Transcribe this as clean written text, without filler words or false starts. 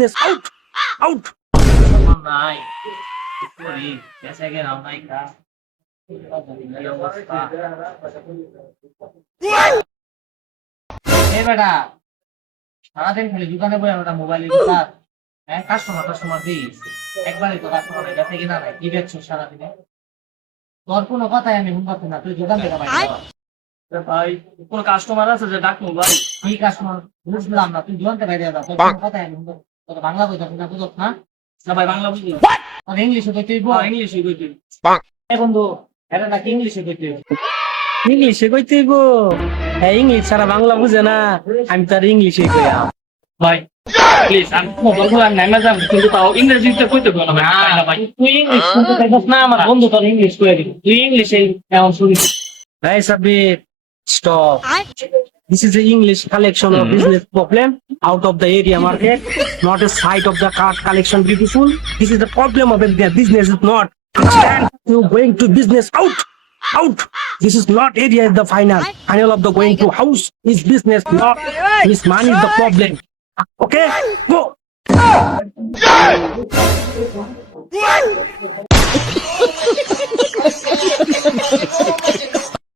This out, out. নাই করি পেশা গেলাম নাই কা এই বেটা সারাদিন খালি দোকানে বই আমরা মোবাইলে দোকান হ্যাঁ কাস্টমার দিস একবারই তো কাস্টমার কাছে কিনা নাই কি বেচছো সারাদিনে তোর কোনো কথাই আমি শুনতে না তুই দোকান থেকে বাইরে ভাই কোন কাস্টমার আছে যে ডাকবো ভাই? কি কাস্টমার বুঝলাম না তুই দোকান থেকে বাইরে যা তোর কোনো কথাই আমি শুনতে তোর বাংলা কইতাছ না বুঝছ না না ভাই বাংলা বুঝি তোর ইংলিশে কইতে হইব ইংলিশে কইতে এই বন্ধু এটা নাকি ইংলিশে কইতে হইব ইংলিশে কইতে হইব হ্যাঁ ইংলিশ ছাড়া বাংলা বুঝে না আমি তার ইংলিশে কইয়া ভাই প্লিজ আমি বলবো আমি নাইমা যাম কিন্তু তাও ইংরেজিতে কইতে বলো ভাই না ভাই তুই ইংলিশ শুনতে চাইছিস না আমার বন্ধু তোর ইংলিশ কইয়া দিবি তুই ইংলিশে এমন শুনিস Hey Sabir, stop. This is the English collection of business problem out of the area market, not a site of the card collection beautiful. This is the problem of their business is not. Understand? You going to business out, out. This is not area is the final. Final of the going to house is business, not this money is the problem. Okay, go.